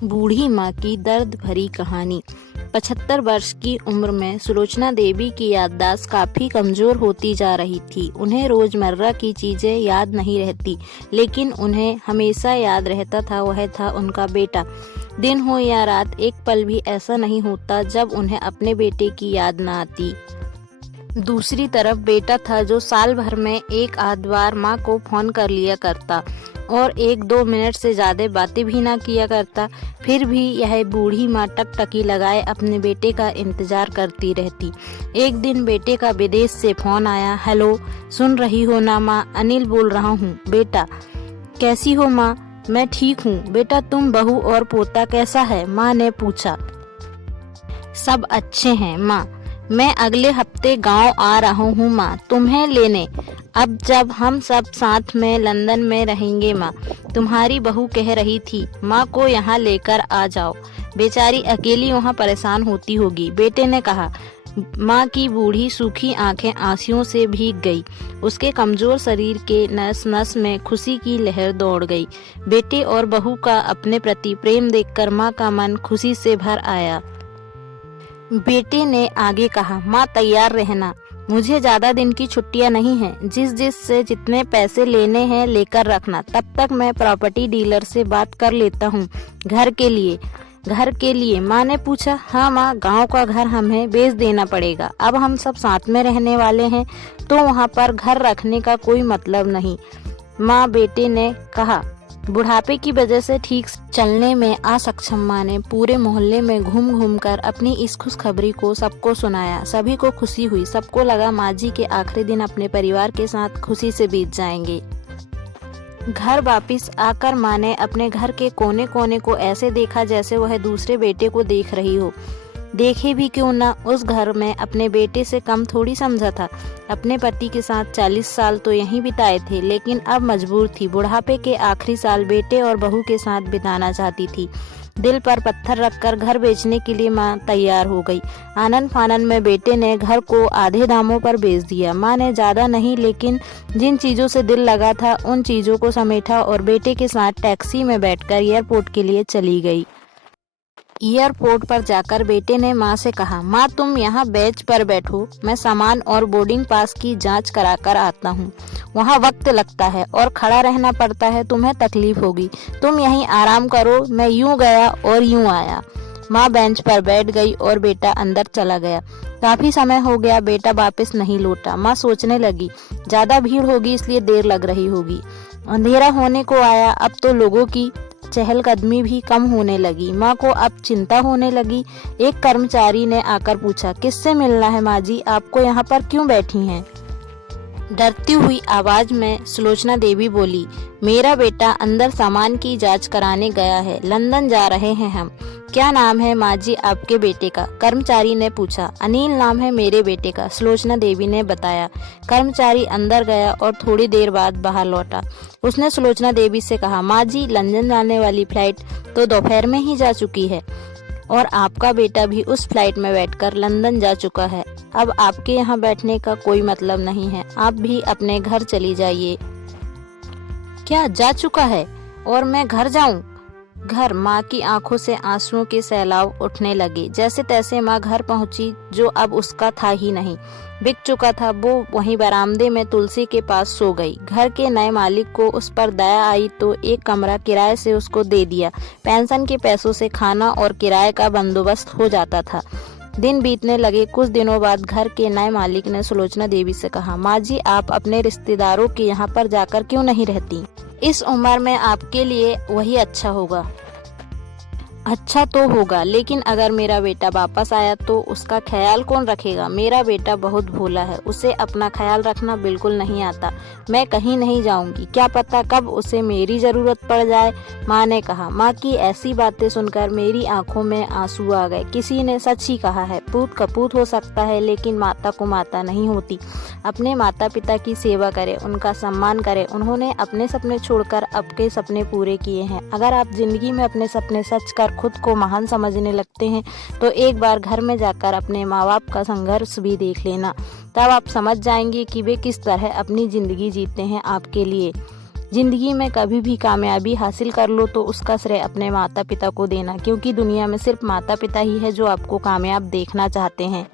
बूढ़ी माँ की दर्द भरी कहानी। 75 वर्ष की उम्र में सुलोचना देवी की याददाश्त काफ़ी कमज़ोर होती जा रही थी। उन्हें रोज़मर्रा की चीज़ें याद नहीं रहती, लेकिन उन्हें हमेशा याद रहता था, वह था उनका बेटा। दिन हो या रात, एक पल भी ऐसा नहीं होता जब उन्हें अपने बेटे की याद न आती। दूसरी तरफ बेटा था जो साल भर में एक आध बार माँ को फ़ोन कर लिया करता और 1-2 मिनट से ज़्यादा बातें भी ना किया करता। फिर भी यह बूढ़ी माँ टकटकी लगाए अपने बेटे का इंतज़ार करती रहती। एक दिन बेटे का विदेश से फ़ोन आया। हेलो, सुन रही हो ना माँ? अनिल बोल रहा हूँ। बेटा, कैसी हो माँ? मैं ठीक हूँ। बेटा, तुम बहू और पोता कैसा है? माँ ने पूछा। सब अच्छे हैं माँ। मैं अगले हफ्ते गांव आ रहा हूँ माँ, तुम्हें लेने। अब जब हम सब साथ में लंदन में रहेंगे माँ। तुम्हारी बहू कह रही थी माँ को यहाँ लेकर आ जाओ, बेचारी अकेली वहाँ परेशान होती होगी। बेटे ने कहा। माँ की बूढ़ी सूखी आंखें आंसुओं से भीग गई। उसके कमजोर शरीर के नस नस में खुशी की लहर दौड़ गई। बेटे और बहू का अपने प्रति प्रेम देखकर माँ का मन खुशी से भर आया। बेटे ने आगे कहा, माँ तैयार रहना, मुझे ज़्यादा दिन की छुट्टियाँ नहीं हैं। जिस से जितने पैसे लेने हैं लेकर रखना। तब तक मैं प्रॉपर्टी डीलर से बात कर लेता हूँ। घर के लिए? घर के लिए? माँ ने पूछा। हाँ माँ, गांव का घर हमें बेच देना पड़ेगा। अब हम सब साथ में रहने वाले हैं, तो वहाँ पर घर रखने का कोई मतलब नहीं। माँ, बेटे ने कहा। बुढ़ापे की वजह से ठीक चलने में असक्षम माँ ने पूरे मोहल्ले में घूम घूम कर अपनी इस खुशखबरी को सबको सुनाया। सभी को खुशी हुई। सबको लगा माँ जी के आखिरी दिन अपने परिवार के साथ खुशी से बीत जाएंगे। घर वापिस आकर माँ ने अपने घर के कोने कोने को ऐसे देखा जैसे वह दूसरे बेटे को देख रही हो। देखे भी क्यों ना, उस घर में अपने बेटे से कम थोड़ी समझा था। अपने पति के साथ 40 साल तो यहीं बिताए थे, लेकिन अब मजबूर थी। बुढ़ापे के आखिरी साल बेटे और बहू के साथ बिताना चाहती थी। दिल पर पत्थर रखकर घर बेचने के लिए माँ तैयार हो गई। आनन फानन में बेटे ने घर को आधे दामों पर बेच दिया। माँ ने ज़्यादा नहीं, लेकिन जिन चीज़ों से दिल लगा था उन चीज़ों को समेटा और बेटे के साथ टैक्सी में बैठकर एयरपोर्ट के लिए चली गई। एयरपोर्ट पर जाकर बेटे ने माँ से कहा, माँ तुम यहाँ बेंच पर बैठो, मैं सामान और बोर्डिंग पास की जांच कराकर आता हूँ। वहाँ वक्त लगता है और खड़ा रहना पड़ता है, तुम्हें तकलीफ होगी। तुम यहीं आराम करो। मैं यूँ गया और यूँ आया। माँ बेंच पर बैठ गई और बेटा अंदर चला गया। काफी समय हो गया, बेटा वापस नहीं लौटा। माँ सोचने लगी, ज्यादा भीड़ होगी इसलिए देर लग रही होगी। अंधेरा होने को आया। अब तो लोगों की चहलकदमी भी कम होने लगी। माँ को अब चिंता होने लगी। एक कर्मचारी ने आकर पूछा, किससे मिलना है माँ जी? आपको यहाँ पर क्यों बैठी हैं? डरती हुई आवाज में सुलोचना देवी बोली, मेरा बेटा अंदर सामान की जांच कराने गया है, लंदन जा रहे हैं हम। क्या नाम है माँ जी आपके बेटे का? कर्मचारी ने पूछा। अनिल नाम है मेरे बेटे का, सुलोचना देवी ने बताया। कर्मचारी अंदर गया और थोड़ी देर बाद बाहर लौटा। उसने सुलोचना देवी से कहा, माँ जी लंदन जाने वाली फ्लाइट तो दोपहर में ही जा चुकी है और आपका बेटा भी उस फ्लाइट में बैठकर लंदन जा चुका है। अब आपके यहाँ बैठने का कोई मतलब नहीं है, आप भी अपने घर चली जाइए। क्या जा चुका है और मैं घर जाऊं? घर? माँ की आंखों से आंसुओं के सैलाब उठने लगे। जैसे तैसे माँ घर पहुंची, जो अब उसका था ही नहीं, बिक चुका था। वो वहीं बरामदे में तुलसी के पास सो गई। घर के नए मालिक को उस पर दया आई तो एक कमरा किराए से उसको दे दिया। पेंशन के पैसों से खाना और किराए का बंदोबस्त हो जाता था। दिन बीतने लगे। कुछ दिनों बाद घर के नए मालिक ने सुलोचना देवी से कहा, माँ जी आप अपने रिश्तेदारों के यहाँ पर जाकर क्यों नहीं रहती? इस उम्र में आपके लिए वही अच्छा होगा। अच्छा तो होगा, लेकिन अगर मेरा बेटा वापस आया तो उसका ख्याल कौन रखेगा? मेरा बेटा बहुत भोला है, उसे अपना ख्याल रखना बिल्कुल नहीं आता। मैं कहीं नहीं जाऊंगी, क्या पता कब उसे मेरी जरूरत पड़ जाए। माँ ने कहा। माँ की ऐसी बातें सुनकर मेरी आंखों में आंसू आ गए। किसी ने सच ही कहा है, पूत कपूत हो सकता है लेकिन माता को माता नहीं होती। अपने माता पिता की सेवा करें, उनका सम्मान करें। उन्होंने अपने सपने छोड़कर आपके सपने पूरे किए हैं। अगर आप जिंदगी में अपने सपने सच कर खुद को महान समझने लगते हैं तो एक बार घर में जाकर अपने माँ बाप का संघर्ष भी देख लेना। तब आप समझ जाएंगे कि वे किस तरह अपनी जिंदगी जीते हैं आपके लिए। जिंदगी में कभी भी कामयाबी हासिल कर लो तो उसका श्रेय अपने माता पिता को देना, क्योंकि दुनिया में सिर्फ माता पिता ही है जो आपको कामयाब देखना चाहते हैं।